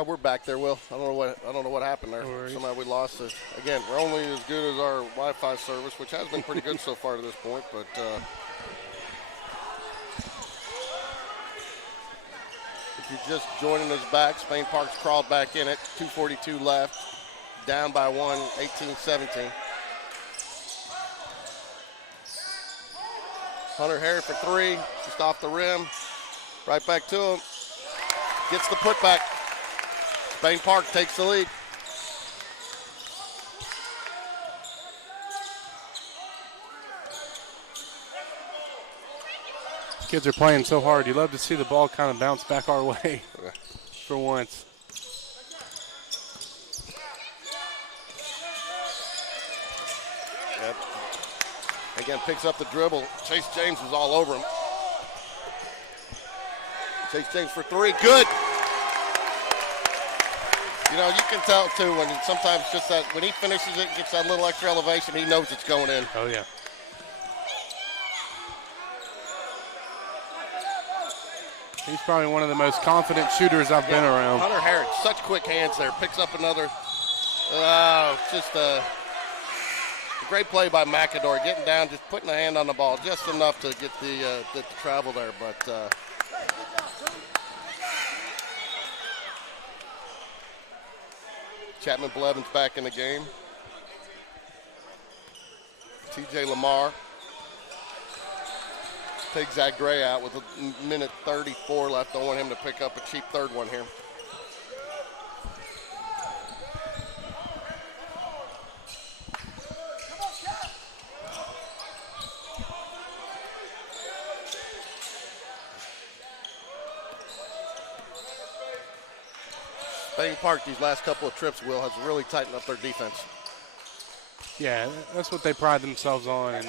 right, we're back there, Will. I don't know what happened there. Somehow we lost it. Again, we're only as good as our Wi-Fi service, which has been pretty good so far to this point. But if you're just joining us back, Spain Park's crawled back in it. 2:42 left, down by one, 18-17. Hunter Harry for three, just off the rim, right back to him. Gets the putback. Spain Park takes the lead. Kids are playing so hard. You love to see the ball kind of bounce back our way for once. Yep. Again, picks up the dribble. Chase James was all over him. Chase James for three. Good. You know, you can tell, too, when sometimes just that, when he finishes it, gets that little extra elevation, he knows it's going in. Oh, yeah. He's probably one of the most confident shooters I've been around. Hunter Harris, such quick hands there. Picks up another. Just a great play by Mcadory. Getting down, just putting a hand on the ball, just enough to get the travel there. But Chapman Blevins back in the game. TJ Lamar takes Zach Gray out with a minute 34 left. Don't want him to pick up a cheap third one here. Spain Park, these last couple of trips, Will, has really tightened up their defense. Yeah, that's what they pride themselves on. And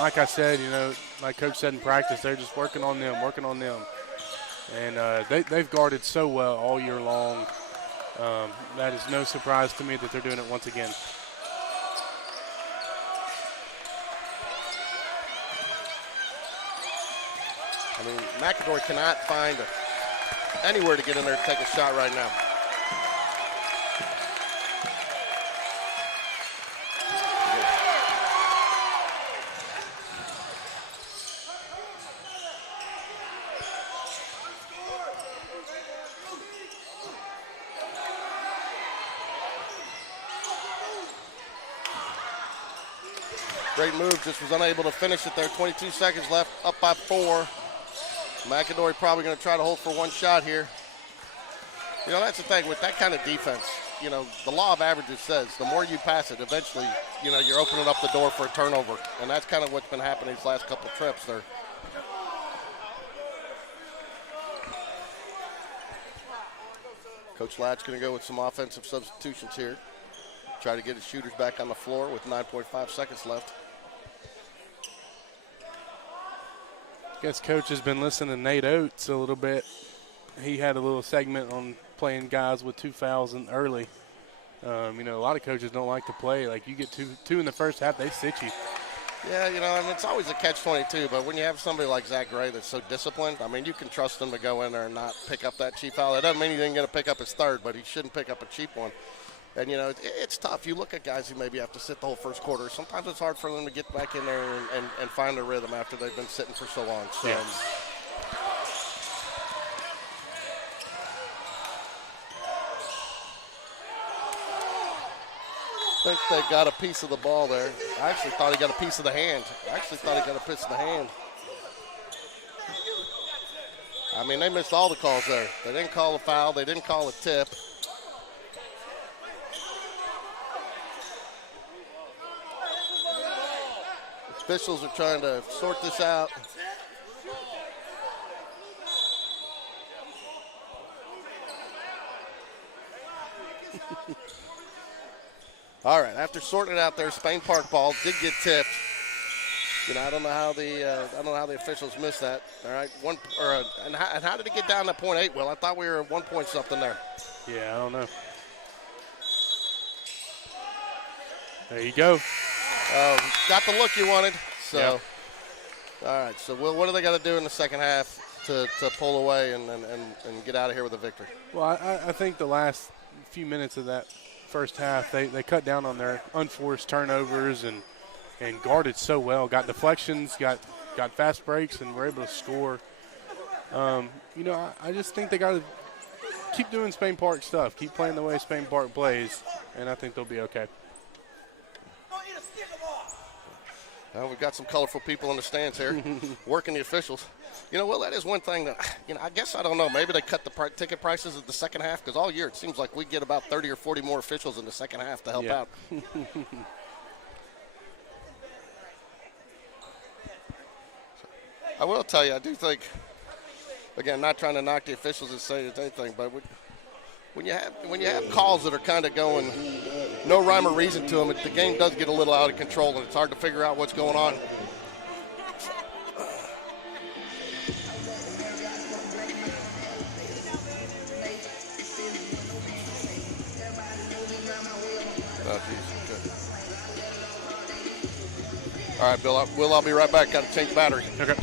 like I said, you know, like Coach said in practice, they're just working on them. And they've guarded so well all year long. That is no surprise to me that they're doing it once again. I mean, Mcadory cannot find anywhere to get in there to take a shot right now. Great move, just was unable to finish it there. 22 seconds left, up by 4. Mcadory probably going to try to hold for one shot here. You know, that's the thing with that kind of defense. You know, the law of averages says the more you pass it, eventually, you know, you're opening up the door for a turnover. And that's kind of what's been happening these last couple of trips there. Coach Ladd's going to go with some offensive substitutions here. Try to get his shooters back on the floor with 9.5 seconds left. I guess Coach has been listening to Nate Oates a little bit. He had a little segment on playing guys with 2 fouls in early. You know, a lot of coaches don't like to play. Like, you get two in the first half, they sit you. Yeah, you know, and it's always a catch-22, but when you have somebody like Zach Gray that's so disciplined, I mean, you can trust him to go in there and not pick up that cheap foul. It doesn't mean he didn't get to pick up his third, but he shouldn't pick up a cheap one. And, you know, it's tough. You look at guys who maybe have to sit the whole first quarter. Sometimes it's hard for them to get back in there and find a rhythm after they've been sitting for so long. So, yeah. I think they got a piece of the ball there. I actually thought he got a piece of the hand. I mean, they missed all the calls there. They didn't call a foul. They didn't call a tip. Officials are trying to sort this out. All right, after sorting it out there, Spain Park ball did get tipped. You know, I don't know how the officials missed that. All right, and how did it get down to .8? Well, I thought we were at 1 point something there. Yeah, I don't know. There you go. Got the look you wanted. So, yep. All right. So, what do they got to do in the second half? to pull away and get out of here with a victory? Well, I think the last few minutes of that first half, they cut down on their unforced turnovers and guarded so well. Got deflections, got fast breaks, and were able to score. I just think they got to keep doing Spain Park stuff, keep playing the way Spain Park plays, and I think they'll be okay. Well, we've got some colorful people in the stands here working the officials. Will, that is one thing that, I guess I don't know. Maybe they cut the ticket prices at the second half because all year it seems like we get about 30 or 40 more officials in the second half to help out. I will tell you, I do think, again, not trying to knock the officials and say it's anything, but when you have calls that are kind of going no rhyme or reason to them, the game does get a little out of control, and it's hard to figure out what's going on. Oh, geez. All right, Bill, I'll be right back. Got to change battery. Okay.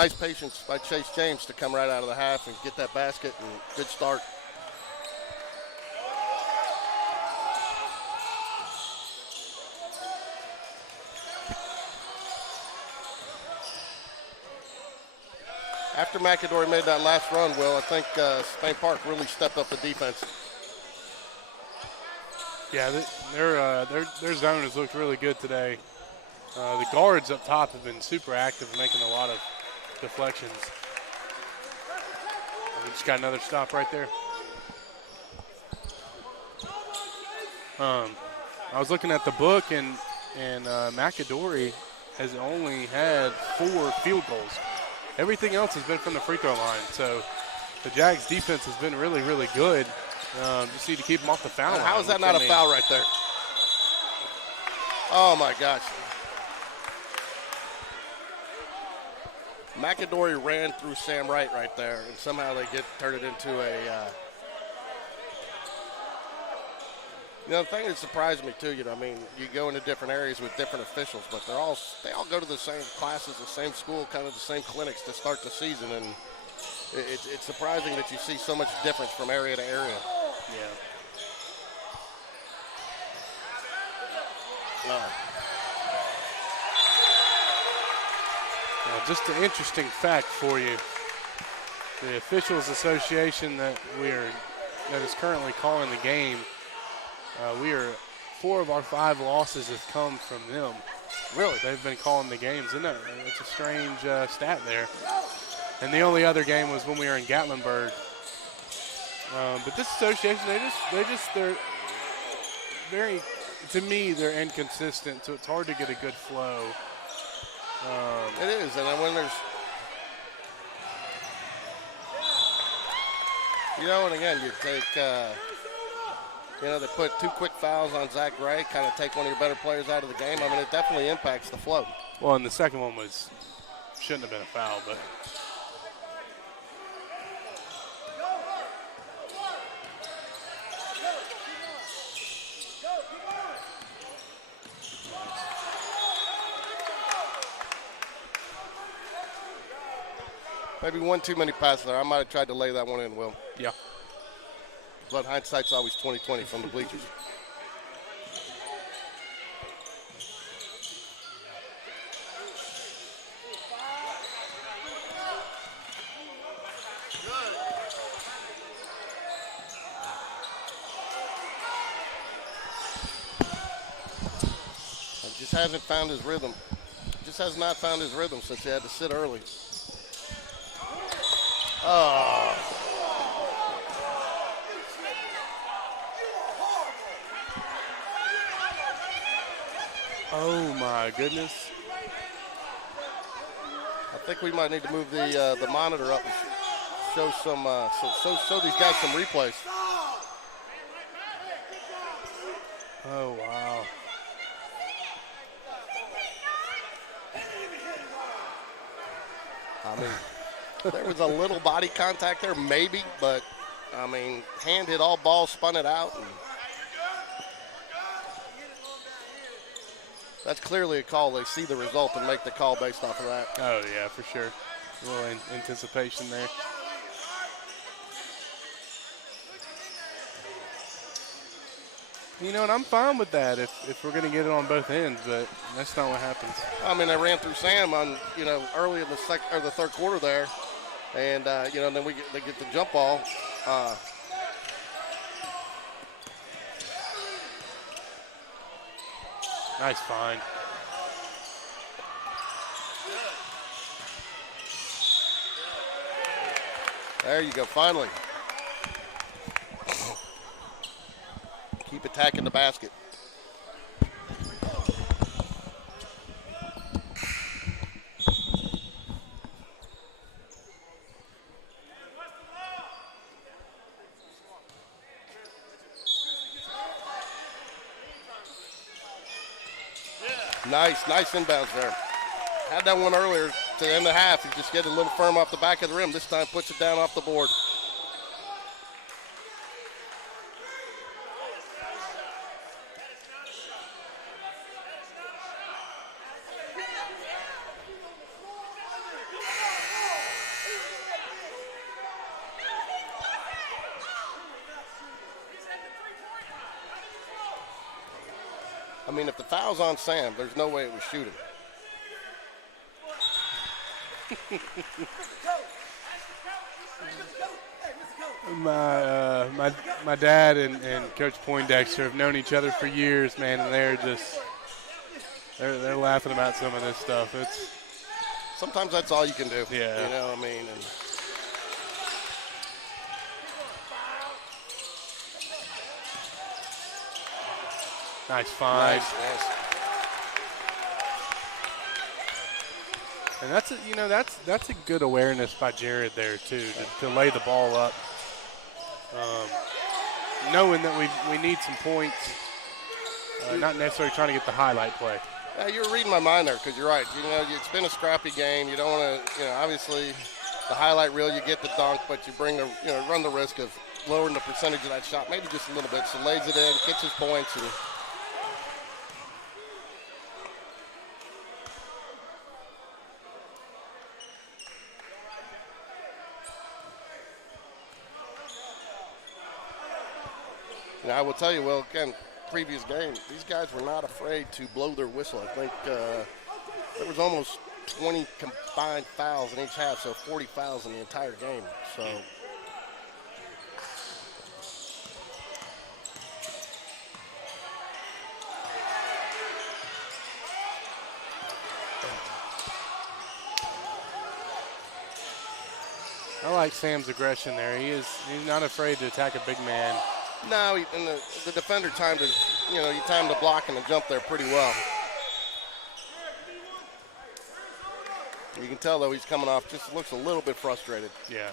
nice patience by Chase James to come right out of the half and get that basket, and good start. After Mcadory made that last run, Will, I think Spain Park really stepped up the defense. Yeah, their zone has looked really good today. The guards up top have been super active, making a lot of deflections. We just got another stop right there. I was looking at the book, and Mcadory has only had 4 field goals. Everything else has been from the free throw line. So the Jags defense has been really, really good. Just need to keep them off the foul line. How is that not a foul right there? Oh, my gosh. Mcadory ran through Sam Wright right there, and somehow they turn it into a the thing that surprised me too, I mean, you go into different areas with different officials, but they all go to the same classes, the same school, kind of the same clinics to start the season, and it's surprising that you see so much difference from area to area. Yeah. Now, just an interesting fact for you: the officials association that is currently calling the game. 4 of our 5 losses have come from them. Really? They've been calling the games, isn't it? It's a strange stat there. And the only other game was when we were in Gatlinburg. But this association, they're very, to me, they're inconsistent, so it's hard to get a good flow. It is, and then when there's, and again, you take, they put 2 quick fouls on Zach Gray, kind of take one of your better players out of the game. I mean, it definitely impacts the flow. Well, and the second one shouldn't have been a foul, but. Maybe one too many passes there. I might have tried to lay that one in, Will. Yeah. But hindsight's always 20/20 from the bleachers. Just hasn't found his rhythm. Just has not found his rhythm since he had to sit early. Oh. Oh my goodness. I think we might need to move the monitor up and show some show these guys some replays. Oh wow. I mean, there was a little body contact there, maybe, but I mean, hand hit all ball, spun it out. And that's clearly a call. They see the result and make the call based off of that. Oh, yeah, for sure. A little anticipation there. And I'm fine with that if we're going to get it on both ends, but that's not what happens. I mean, they ran through Sam on, early in the third quarter there, and then they get the jump ball. Nice find. There you go, finally. Keep attacking the basket. Nice inbounds there. Had that one earlier to end the half. He just get a little firm off the back of the rim. This time puts it down off the board. I mean, if the foul's on Sam, there's no way it was shooting. My dad and Coach Poindexter have known each other for years, man, and they're laughing about some of this stuff. Sometimes that's all you can do. Yeah. You know what I mean? And nice find. nice. And that's a good awareness by Jared there too, to lay the ball up, knowing that we need some points, not necessarily trying to get the highlight play. Yeah, you were reading my mind there because you're right. You know, it's been a scrappy game. You don't want to, obviously the highlight reel, you get the dunk, but you run the risk of lowering the percentage of that shot, maybe just a little bit. So lays it in, gets his points, and I will tell you, well, again, previous game, these guys were not afraid to blow their whistle. I think there was almost 20 combined fouls in each half, so 40 fouls in the entire game. So I like Sam's aggression there. He's not afraid to attack a big man. no, and the defender timed it. He timed the block and the jump there pretty well. You can tell though he's coming off, just looks a little bit frustrated. Yeah.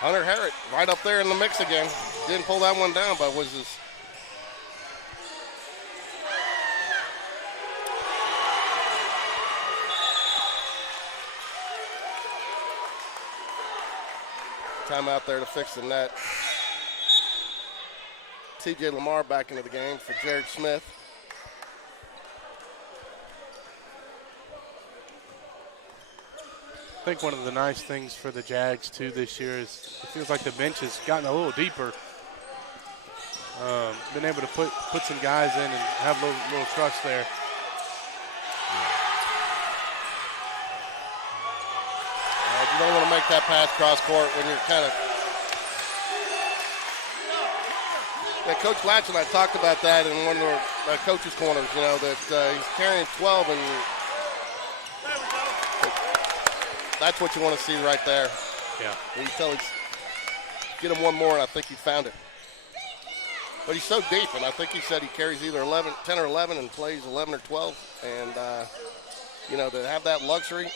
Hunter Harrod right up there in the mix again. Didn't pull that one down, but was his. Time out there to fix the net. TJ Lamar back into the game for Jared Smith. I think one of the nice things for the Jags too this year is it feels like the bench has gotten a little deeper. Been able to put some guys in and have a little trust there. You don't want to make that pass cross court when you're kind of. Yeah, Coach Latch and I talked about that in one of the coaches' corners. That he's carrying 12 and. That's what you want to see right there. Yeah. And you tell get him one more, and I think he found it. But he's so deep, and I think he said he carries either 10 or 11 and plays 11 or 12. And, to have that luxury,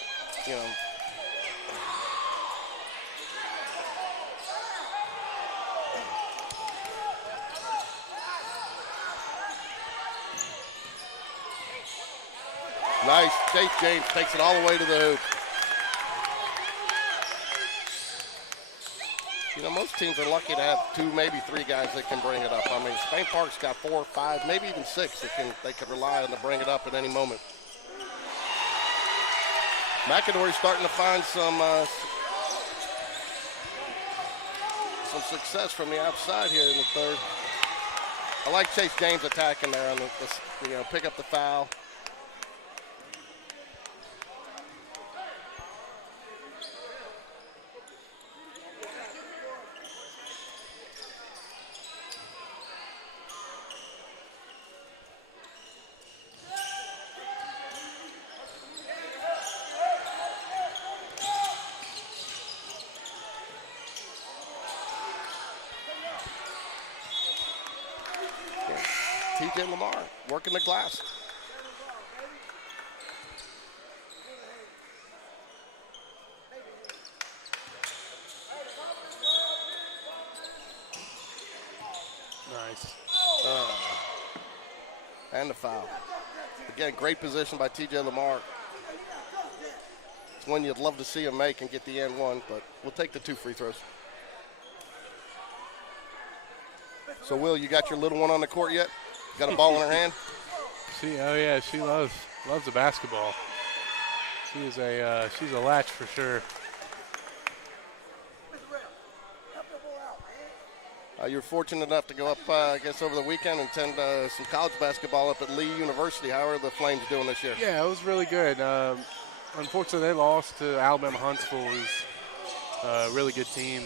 Nice. Chase James takes it all the way to the hoop. Most teams are lucky to have 2, maybe 3 guys that can bring it up. I mean, Spain Park's got 4 or 5, maybe even 6 that they can rely on to bring it up at any moment. Mcadory's starting to find some success from the outside here in the third. I like Chase James attacking there on the pick up the foul. TJ Lamar working the glass. Nice. And the foul. Again, great position by TJ Lamar. It's one you'd love to see him make and get the N1, but we'll take the 2 free throws. So, Will, you got your little one on the court yet? Got a ball in her hand? Oh yeah, she loves the basketball. She's a latch for sure. You were fortunate enough to go up, I guess, over the weekend and attend some college basketball up at Lee University. How are the Flames doing this year? Yeah, it was really good. Unfortunately, they lost to Alabama Huntsville, who's a really good team.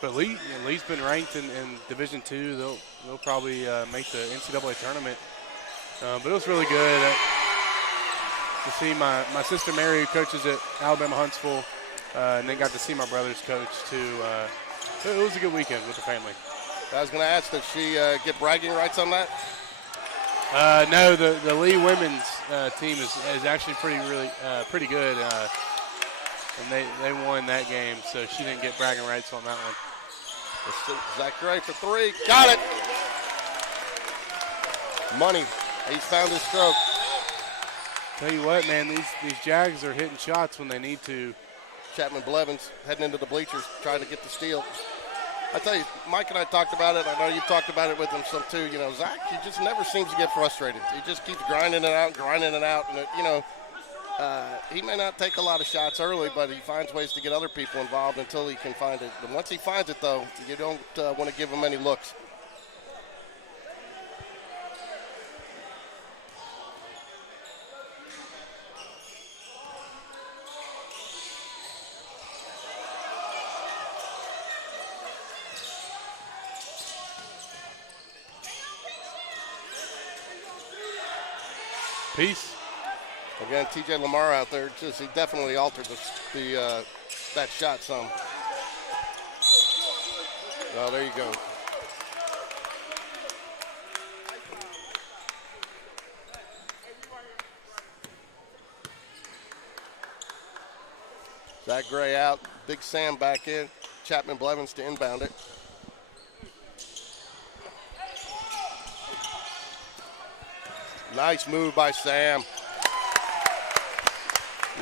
But Lee's been ranked in Division II. They'll probably make the NCAA tournament. But it was really good to see my sister Mary, who coaches at Alabama Huntsville, and then got to see my brother's coach too. It was a good weekend with the family. I was going to ask, does she get bragging rights on that? No, the Lee women's team is actually pretty good, and they won that game, so she didn't get bragging rights on that one. Zach Gray for three, got it. Money, he's found his stroke. Tell you what, man, these Jags are hitting shots when they need to. Chapman Blevins heading into the bleachers, trying to get the steal. I tell you, Mike and I talked about it. I know you've talked about it with him some too. You know, Zach, he just never seems to get frustrated. He just keeps grinding it out. And, he may not take a lot of shots early, but he finds ways to get other people involved until he can find it. But once he finds it, though, you don't want to give him any looks. Peace. Again, TJ Lamar out there, he definitely altered that shot some. Well, there you go. Zach Gray out, Big Sam back in, Chapman Blevins to inbound it. Nice move by Sam.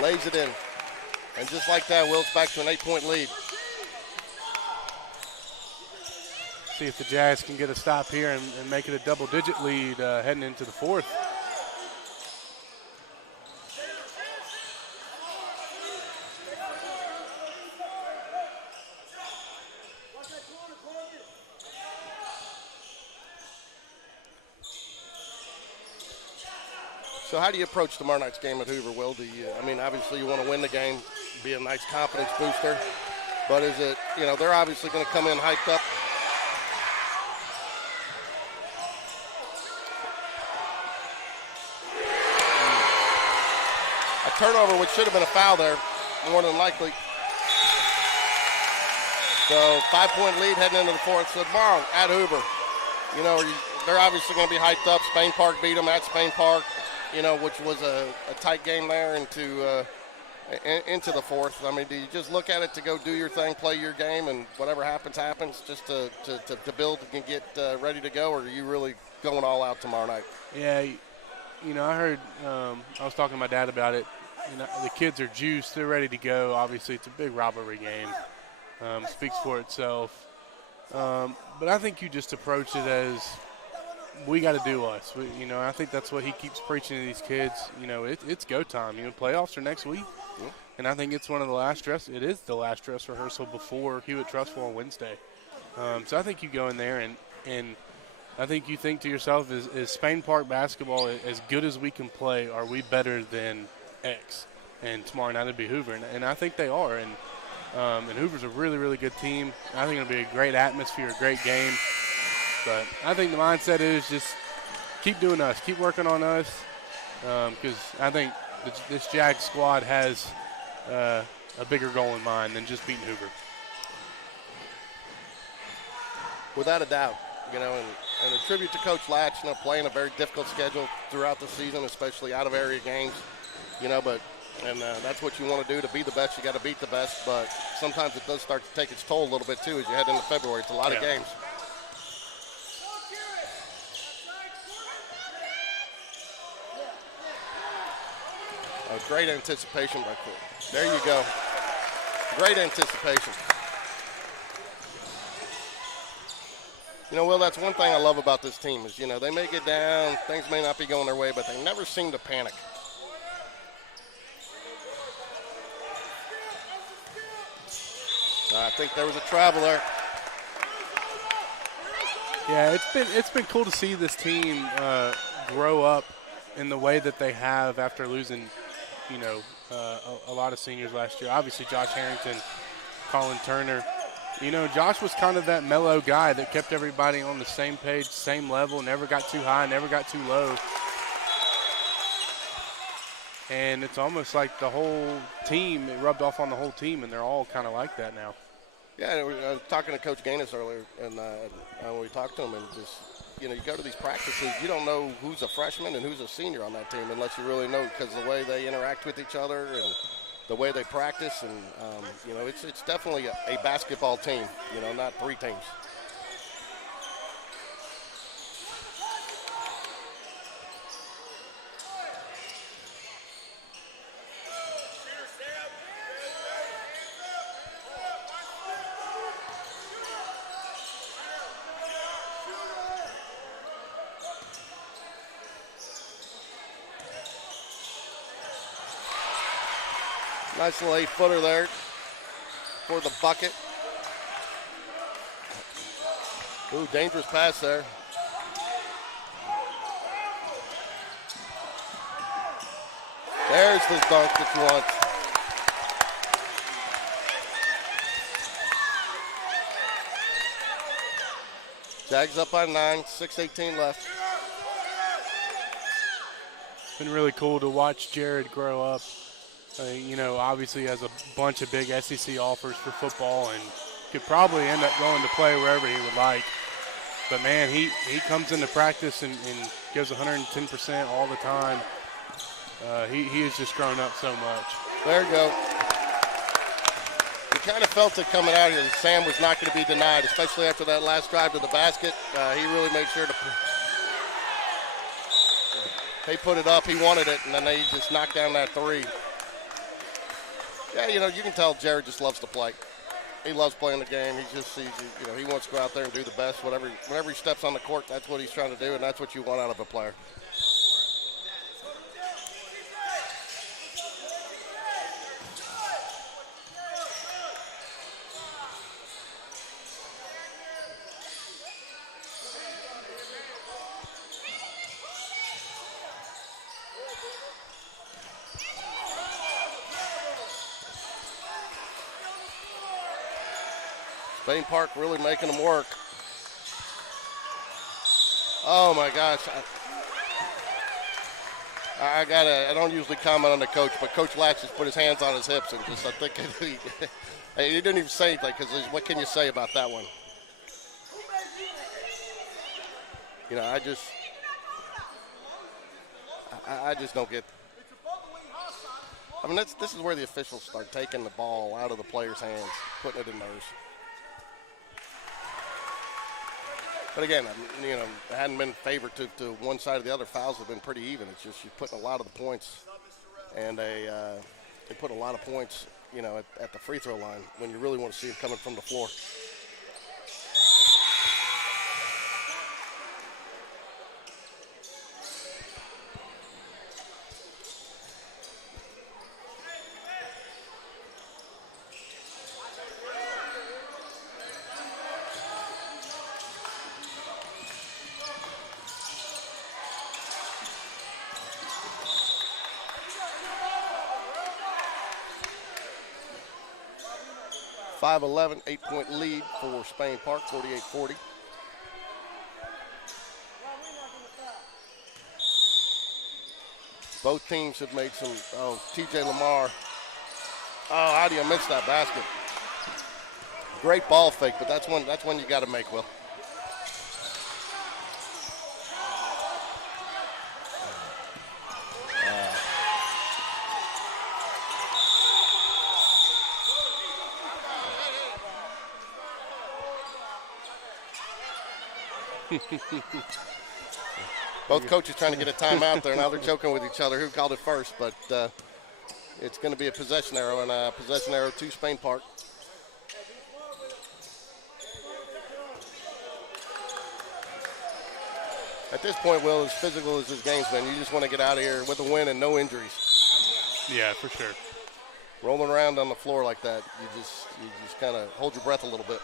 Lays it in. And just like that, Will's back to an 8-point lead. See if the Jazz can get a stop here and make it a double-digit lead heading into the fourth. So how do you approach tomorrow night's game at Hoover, Will? Obviously you want to win the game, be a nice confidence booster. But is it, they're obviously going to come in hyped up. A turnover, which should have been a foul there, more than likely. So 5-point lead heading into the fourth. So tomorrow at Hoover, they're obviously going to be hyped up. Spain Park beat them at Spain Park. Which was a tight game there into the fourth. Do you just look at it to go do your thing, play your game, and whatever happens, happens, just to build and get ready to go, or are you really going all out tomorrow night? Yeah, I heard, I was talking to my dad about it. The kids are juiced. They're ready to go. Obviously, it's a big rivalry game. Speaks for itself. But I think you just approach it as we got to do us. I think that's what he keeps preaching to these kids. It's go time. Playoffs are next week. Yeah. And I think it's one of the last dress. It is the last dress rehearsal before Hewitt-Trussville on Wednesday. So I think you go in there and I think you think to yourself, is Spain Park basketball as good as we can play? Are we better than X? And tomorrow night it'll be Hoover. And I think they are. And Hoover's a really, really good team. I think it'll be a great atmosphere, a great game. But I think the mindset is just keep doing us, keep working on us, because I think this Jag squad has a bigger goal in mind than just beating Hoover. Without a doubt, and a tribute to Coach Latch, playing a very difficult schedule throughout the season, especially out-of-area games, but that's what you want to do. To be the best, you got to beat the best, but sometimes it does start to take its toll a little bit, too, as you head into February. It's a lot of games. Great anticipation by Court. There you go. Great anticipation. You know, Will, that's one thing I love about this team is, you know, they may get down, things may not be going their way, but they never seem to panic. I think there was a travel there. Yeah, it's been cool to see this team grow up in the way that they have after losing, you know, a lot of seniors last year. Obviously, Josh Harrington, Colin Turner. You know, Josh was kind of that mellow guy that kept everybody on the same page, same level, never got too high, never got too low. And it's almost like the whole team, it rubbed off on the whole team, and they're all kind of like that now. Yeah, I was talking to Coach Gaines earlier, and when we talked to him, and just, you know, you go to these practices, you don't know who's a freshman and who's a senior on that team unless you really know, because the way they interact with each other and the way they practice, and you know, it's definitely a basketball team, you know, not three teams. Nice little 8-footer there for the bucket. Ooh, dangerous pass there. There's the dunk that you want. Jags up by 9, 6:18 left. It's been really cool to watch Jared grow up. You know, obviously he has a bunch of big SEC offers for football and could probably end up going to play wherever he would like. But, man, he comes into practice and gives 110% all the time. He has just grown up so much. There you go. You kind of felt it coming out here that Sam was not going to be denied, especially after that last drive to the basket. He really made sure to they put it up. He wanted it, and then they just knocked down that three. Yeah, you know, you can tell Jared just loves to play. He loves playing the game. He just sees, you know, he wants to go out there and do the best. Whenever he steps on the court, that's what he's trying to do, and that's what you want out of a player. Spain Park really making them work. Oh my gosh. I don't usually comment on the coach, but Coach Latch just put his hands on his hips and just, I think he didn't even say anything, because what can you say about that one? You know, I just don't get. I mean, this is where the officials start taking the ball out of the players' hands, putting it in theirs. But again, you know, it hadn't been favored to one side or the other. Fouls have been pretty even. It's just you're putting a lot of the points, and they put a lot of points, you know, at the free throw line when you really want to see them coming from the floor. .5-11, 8-point lead for Spain Park, 48-40. Both teams have made some. Oh, TJ Lamar. Oh, how do you miss that basket? Great ball fake, but that's one you got to make, Will. Both coaches trying to get a timeout there. Now they're joking with each other who called it first, but it's going to be a possession arrow, and a possession arrow to Spain Park. At this point, Will, as physical as this game's been, you just want to get out of here with a win and no injuries. Yeah, for sure. Rolling around on the floor like that, you just kind of hold your breath a little bit.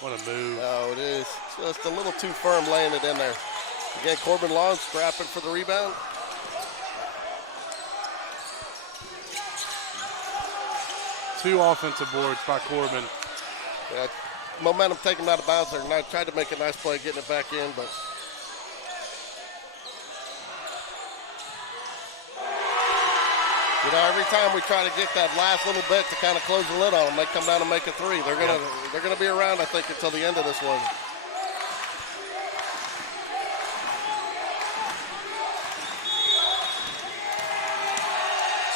What a move. Oh, it is just a little too firm laying it in there. Again, Corbin Long scrapping for the rebound. Two offensive boards by Corbin. Yeah, momentum taking him out of bounds there. And I tried to make a nice play getting it back in, but you know, every time we try to get that last little bit to kind of close the lid on them, they come down and make a three. They're gonna be around, I think, until the end of this one.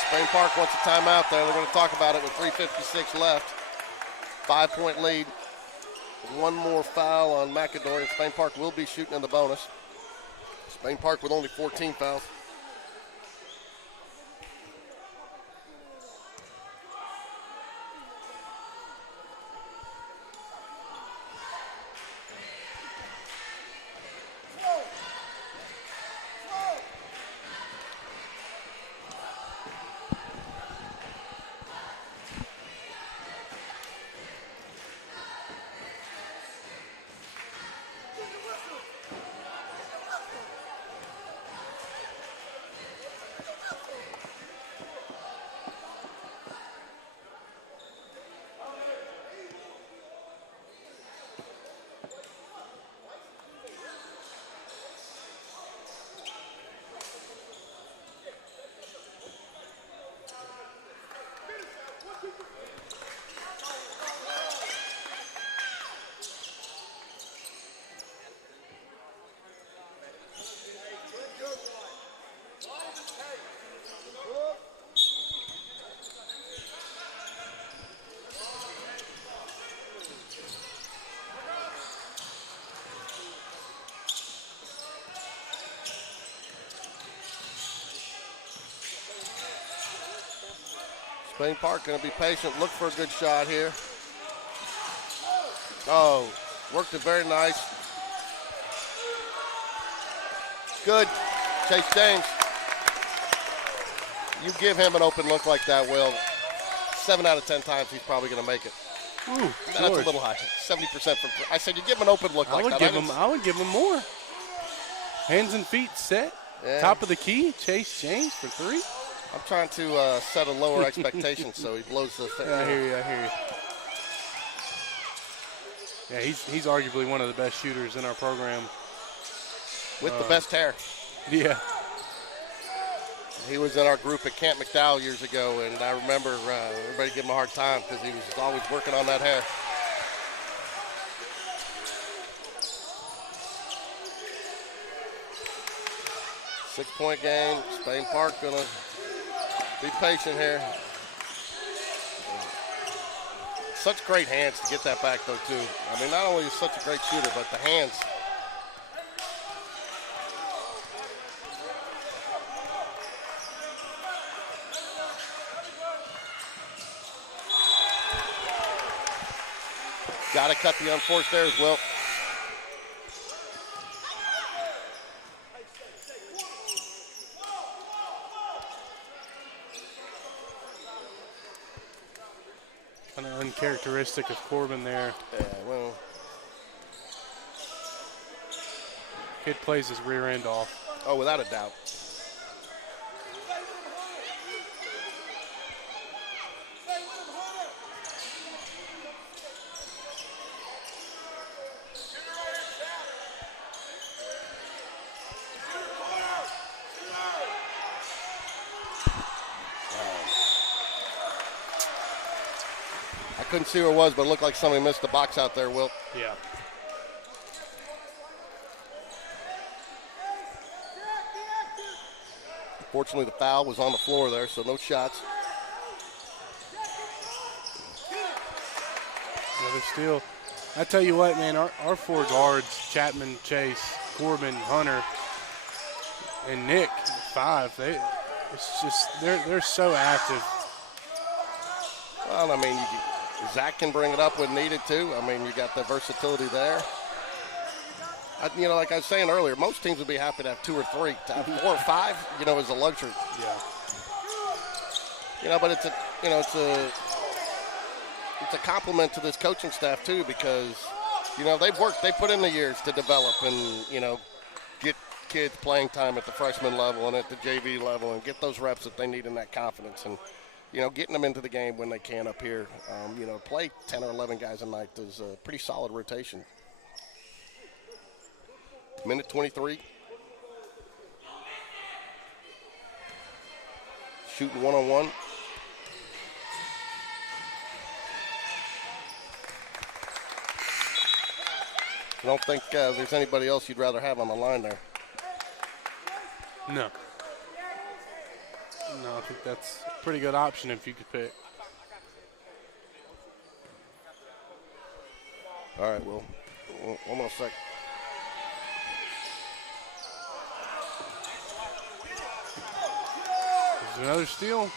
Spain Park wants a timeout there. They're going to talk about it with 3:56 left. 5-point lead. One more foul on Mcadory. Spain Park will be shooting in the bonus. Spain Park with only 14 fouls. Spain Park going to be patient, look for a good shot here. Oh, worked it very nice. Good, Chase James. You give him an open look like that, Will, 7 out of 10 times he's probably going to make it. Ooh, That's a little high, 70% from. I said you give him an open look like that. I would give him more. Hands and feet set. Yeah. Top of the key, Chase James for 3. I'm trying to set a lower expectation so he blows the thing. Yeah, I hear you. Yeah, he's arguably one of the best shooters in our program. With the best hair. Yeah. He was in our group at Camp McDowell years ago, and I remember everybody giving him a hard time because he was always working on that hair. Six-point game. Spain Park going to be patient here. Such great hands to get that back, though, too. I mean, not only is he such a great shooter, but the hands. Got to cut the unforced errors, Will. Kind of uncharacteristic of Corbin there. Yeah, well. Kid plays his rear end off. Oh, without a doubt. Couldn't see who it was, but it looked like somebody missed the box out there, Will. Yeah. Fortunately, the foul was on the floor there, so no shots. Another steal. I tell you what, man, our four guards, Chapman, Chase, Corbin, Hunter, and Nick, 5, it's just they're so active. Well, I mean, Zach can bring it up when needed too. I mean, you got the versatility there. Like I was saying earlier, most teams would be happy to have 2 or 3. To have 4 or 5, is a luxury. Yeah. But it's a compliment to this coaching staff too, because they put in the years to develop and get kids playing time at the freshman level and at the JV level and get those reps that they need in that confidence, and getting them into the game when they can up here. Play 10 or 11 guys a night is a pretty solid rotation. Minute 23. Shooting 1-on-1. I don't think there's anybody else you'd rather have on the line there. No, I think that's a pretty good option if you could pick. All right, well, one more second. There's another steal.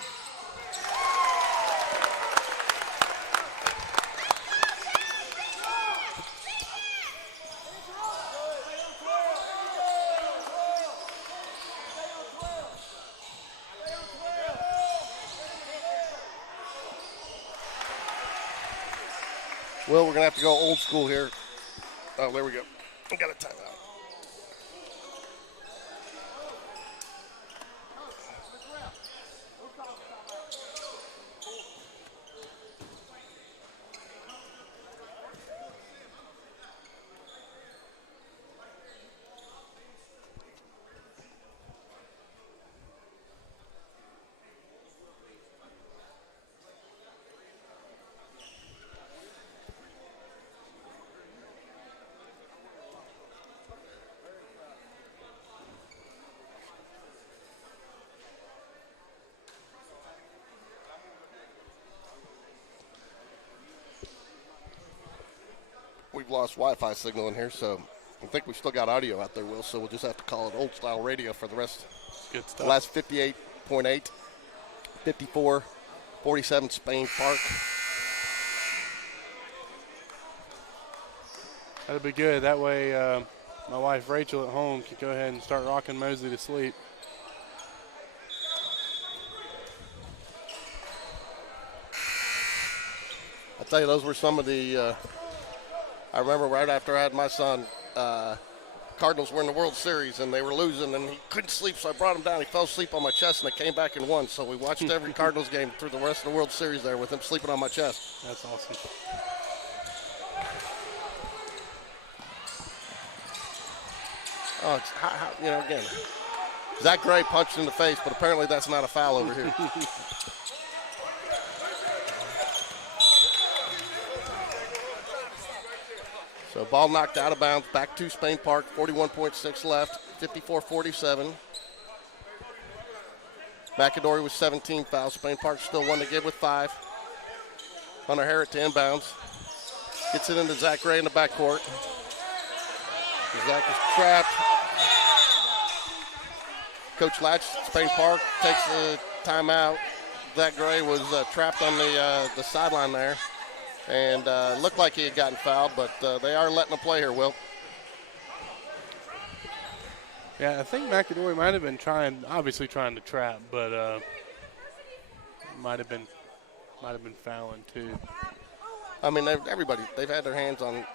Well, we're going to have to go old school here. Oh, there we go. We got a timeout. We've lost Wi-Fi signal in here, so I think we still got audio out there, Will, so we'll just have to call it old-style radio for the rest. Good stuff. The last 58.8, 54, 47 Spain Park. That'll be good. That way my wife Rachel at home can go ahead and start rocking Mosley to sleep. I tell you, those were some of the I remember right after I had my son, Cardinals were in the World Series, and they were losing, and he couldn't sleep, so I brought him down. He fell asleep on my chest, and they came back and won. So we watched every Cardinals game through the rest of the World Series there with him sleeping on my chest. That's awesome. Oh, it's again, Zach Gray punched in the face, but apparently that's not a foul over here. So ball knocked out of bounds, back to Spain Park, 41.6 left, 54-47. Mcadory with 17 fouls. Spain Park still one to give with 5. Hunter Harrett to inbounds. Gets it into Zach Gray in the backcourt. Zach is trapped. Coach Latch, Spain Park, takes the timeout. Zach Gray was trapped on the sideline there. And looked like he had gotten fouled, but they are letting him play here, Will. Yeah, I think Mcadory might have been trying to trap, but might have been fouling too. I mean, they've had their hands on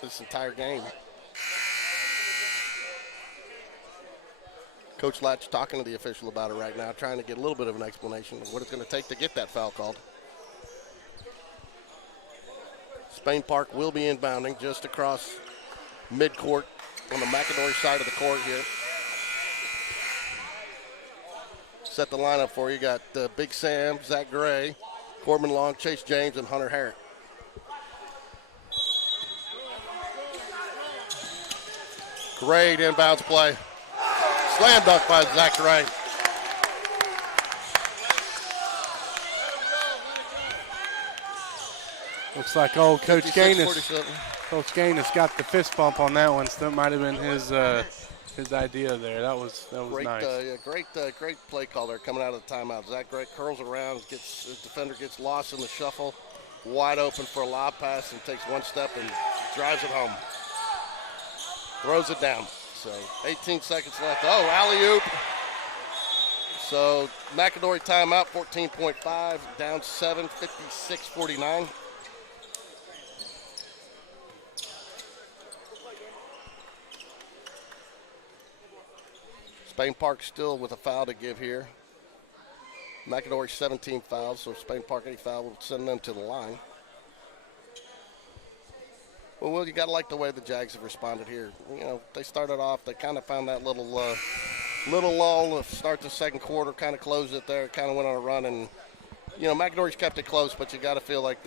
this entire game. Coach Latch talking to the official about it right now, trying to get a little bit of an explanation of what it's going to take to get that foul called. Spain Park will be inbounding just across midcourt on the Mcadory side of the court here. Set the lineup for you. Got Big Sam, Zach Gray, Corbin Long, Chase James, and Hunter Harrett. Great inbounds play. Slam dunk by Zach Gray. Looks like old Coach 56-47. Gaines got the fist bump on that one, so that might have been his idea there. That was Great, nice. great play call there coming out of the timeout. Zach Gray curls around, the defender gets lost in the shuffle, wide open for a lob pass, and takes one step and drives it home. Throws it down. So 18 seconds left. Oh, alley-oop. So Mcadory timeout, 14.5, down 7, 56-49. Spain Park still with a foul to give here. Mcadory 17 fouls, so Spain Park any foul will send them to the line. Well, Will, you got to like the way the Jags have responded here. You know, they started off, they kind of found that little lull to start the second quarter, kind of closed it there, kind of went on a run. And, you know, Mcadory's kept it close, but you got to feel like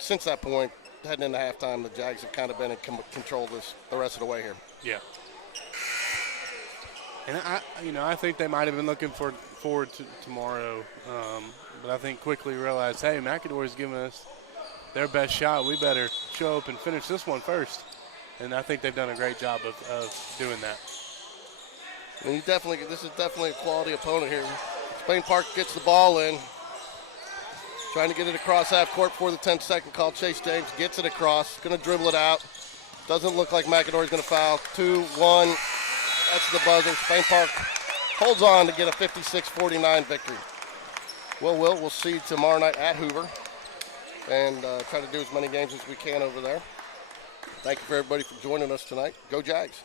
since that point, heading into halftime, the Jags have kind of been in control the rest of the way here. Yeah. And I think they might have been looking forward to tomorrow, but I think quickly realized, hey, Mcadory's giving us their best shot. We better show up and finish this one first. And I think they've done a great job of doing that. And this is definitely a quality opponent here. Spain Park gets the ball in, trying to get it across half court before the 10-second call. Chase James gets it across, going to dribble it out. Doesn't look like Mcadory's going to foul. 2-1. That's the buzzer. Spain Park holds on to get a 56-49 victory. We'll see you tomorrow night at Hoover and try to do as many games as we can over there. Thank you for everybody for joining us tonight. Go Jags.